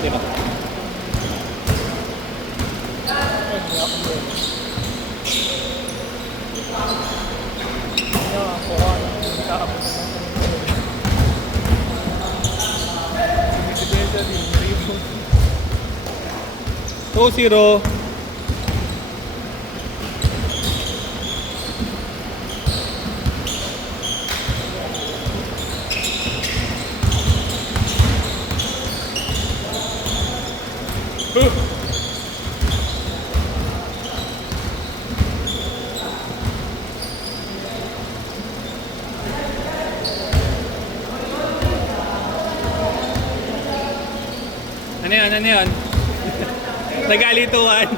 Di ba? Two zero. Ano yan? Ano yan? Nagalituan.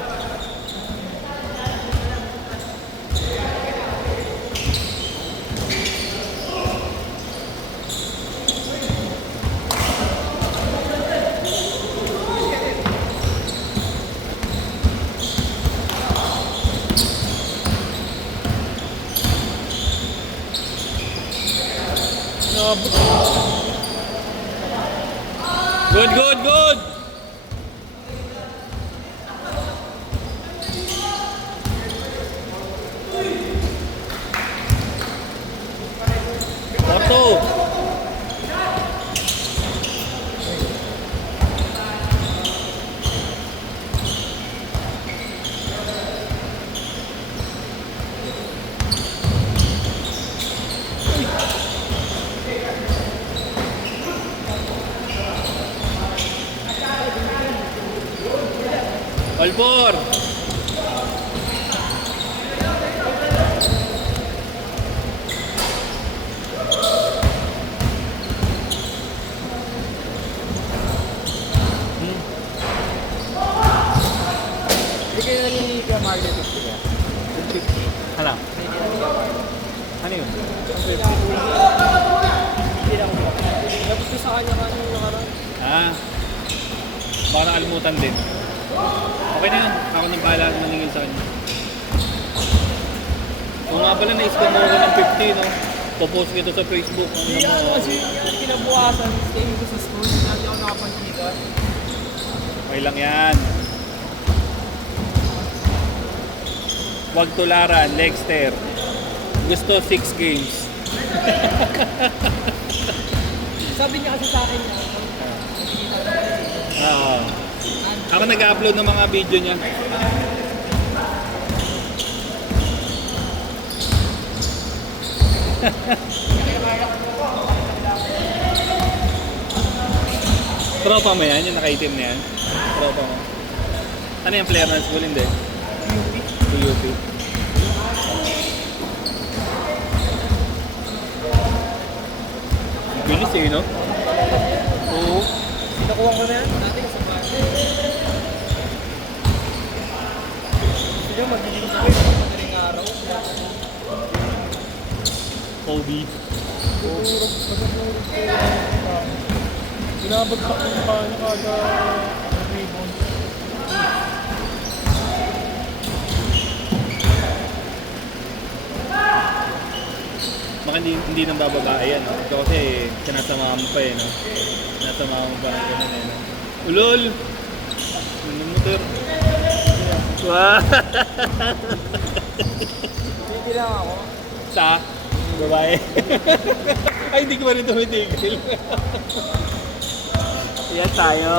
Good, good, good. Porto. All four. Hindi kayo nangyayari ka Mario 50 ka? 150. Hala. Ano yun? Hindi lang ako. Tapos ko sa kanya kanina nakaraan. Ah. Baka nakalimutan din. Okay na yun. Ako nang bahala at maningil sa kanya. Kung nga pala na-scam mo ako ng 50, no? Popost ko ito sa Facebook. Hindi ako kasi kinabukasan. Stay ko sa school. Hindi ako nakapagkita. Okay lang yan. Huwag tularan, Lexter. Gusto 6 games. Sabi niya kasi sa akin niya. Oo. Ako nag-upload ng mga video niya. Tropa mo yan, yung nakaitim na yan. Tropa mo. Ano yung player ng school? Hindi. UP. Bilis eh, no? Oo. Nakuha ko na yan. Dati ka sa bahay. Sige, magiging sa kayo. Madaling araw. Kobe. Binabagsak ko yung kanya kada ribbon. Baka hindi nang bababae yan. No? Ito kasi sinasama mo pa eh, no? Sinasama mo pa ng ganun eh, no? Ulol! Ano motor? Wow! Hindi lang ako. Sa? Babae? Ay, hindi ko pa rin tumitigil. Yan tayo.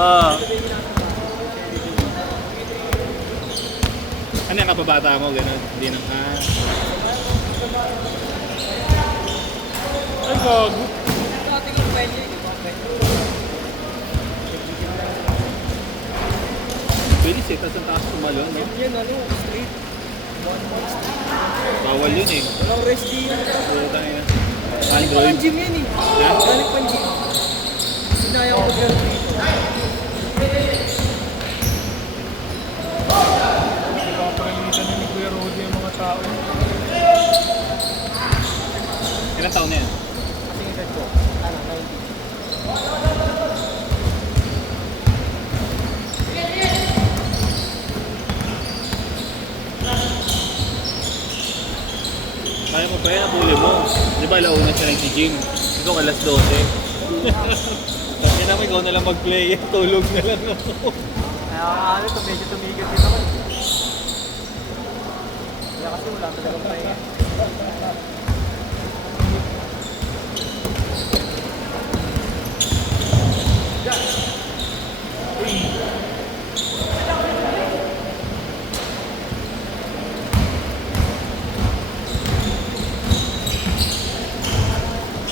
Ano yung kapabata mo? Ganun? Hindi nang Ay, gago. Dati ko pwede. bilis eh, tapos ang taas tumalon, no? Yan ano, straight. 1 month straight. Bawal yun eh. Walang rest din. Puta nga. Galing pa Android. ng gym yan eh. Ha? Galing pa ng gym. Sinaya ko mag-gano'n dito. Papalitan na ni Kuya Rodi yung mga tao. Ilang taon na yan? Kasing edad ko. Ano, 90. Kaya mo pa yan, ang huli mo. Di ba, launa siya lang si Jim. Ito, alas 12. Kasi Yan naman, ikaw na lang mag-play. Tulog na lang ako. Kaya ano, medyo tumigil din ako. Kaya kasi wala talagang pahinga.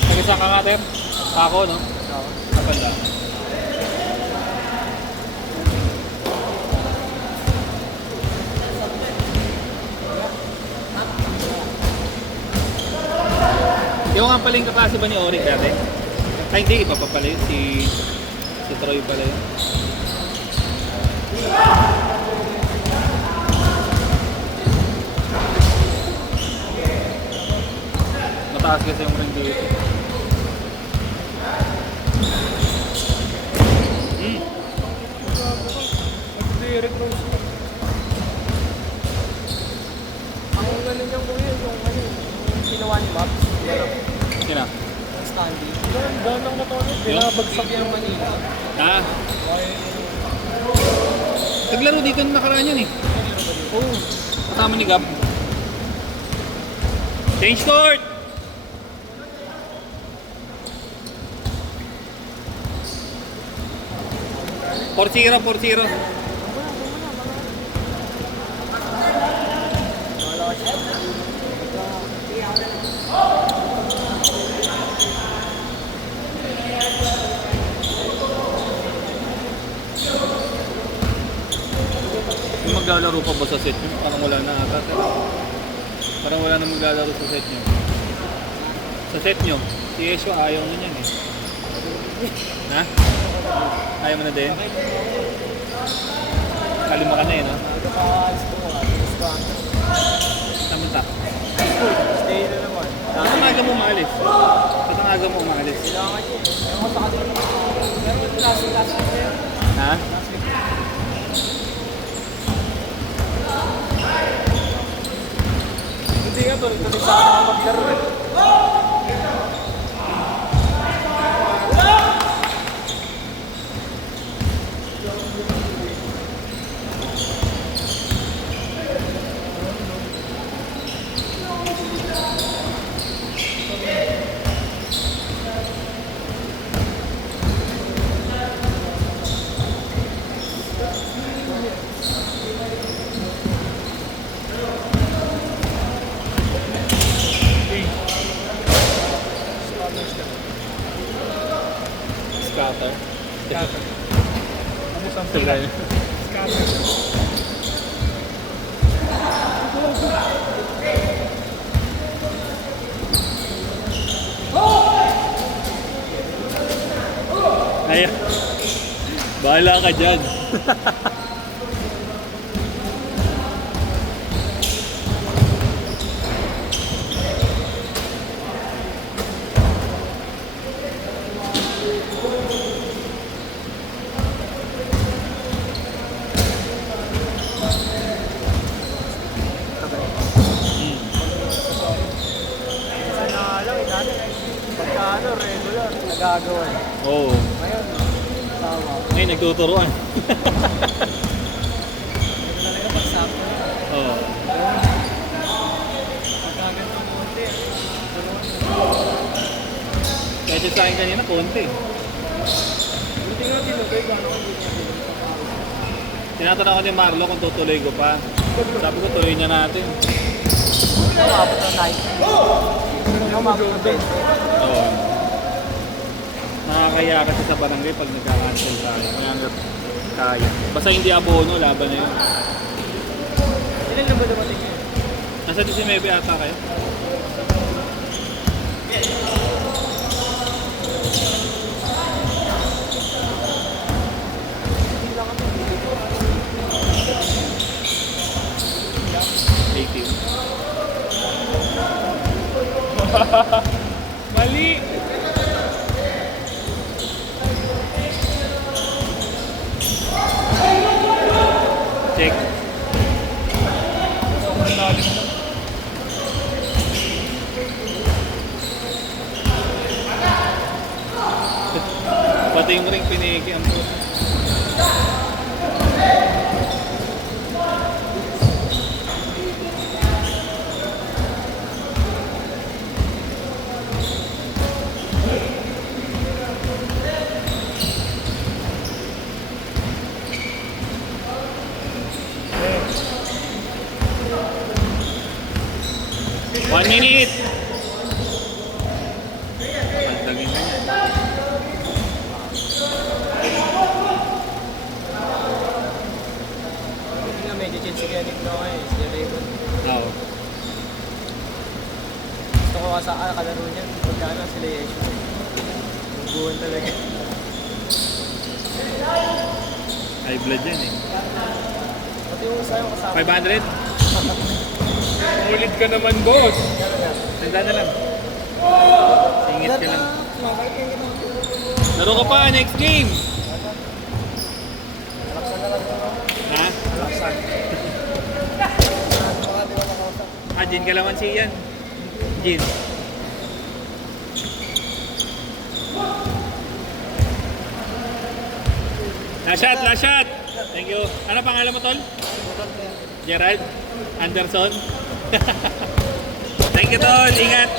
Nag-isa ka nga, Ter? Ako, no? Kapanda. Yung nga pala yung kaklase ba ni Oric dati? Ay hindi, iba pa pala yun. Si Troy pala yun. Mataas kasi yung ring dito. Nag-direct rose. Ang galing niyang kuya, yung ano, yung ginawa ni Maps. Sina? Ang Stanley. Yung down ng motor, binabagsak yung Manila. Ah. Naglaro dito na nakaraan yan eh. Oo. Kasama ni Gab. Change court! Por zero, por zero. Yung maglalaro pa ba sa set nyo? Parang wala na ata. Parang wala na maglalaro sa set nyo. Sa set nyo, si Esho ayaw na niyan eh. Ha? Ayaw mo na din? Kalima ka na eh, no? Samanta. Stay na naman. Ba't ang aga mo umaalis? Ba't ang aga mo umaalis? Kailangan yun. Ewan ko sa kanila. Pero last week na yun. Ha? Hindi nga, tuloy-tuloy sa akin maglaro eh. Scatter. Ano sa Sila. Ayan. Bahala ka dyan. Minsan na nga lang, dati pagka ano, regular, nagagawa. Oo. Ngayon, tama. Ngayon, nagtuturuan. Ito talaga pagsakto. Oo. Pagkaganto mo konti. Kahit sa akin kanina, konti. Buti nga tinugay ko, ano kung hindi niya tinugay. Tinatanong ko ni Marlo kung tutuloy ko pa. Sabi ko, tuloy niya natin. Umabot ng 90. Umabot ng 20. Oo. Nakakaya kasi sa barangay pag nagka-cancel tayo. Hanggang kaya. Basta hindi abono, laban na yun. Ilan na ba dumating yun? Nasa 19 ata kayo? Hindi lang kami. 18. Mali! Check. Sobrang lalim na. ng puso. One minute! Pagdagin na yan. Hindi nga medyo change si Kenneth na kayo. Si Raymond. Oo. Gusto ko kasaan kalaro niyan. Pagkano sila Yeshu. Bubuhan talaga. High blood yan eh. Pati yung isa yung kasama. 500? Ulit ka naman, boss. Tanda na lang. Singit ka lang. Mabait yung ginawa. Laro ka pa, next game! Laksan na lang yun. Ha? Laksan. Baka di ba makausap? Ah, Jin Kalamansi yan. Jin. Last shot, last shot! Thank you. Ano pangalan mo, Tol? Gerald? Anderson? Thank you, Tol. Ingat.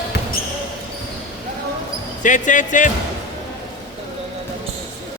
Set, set, set!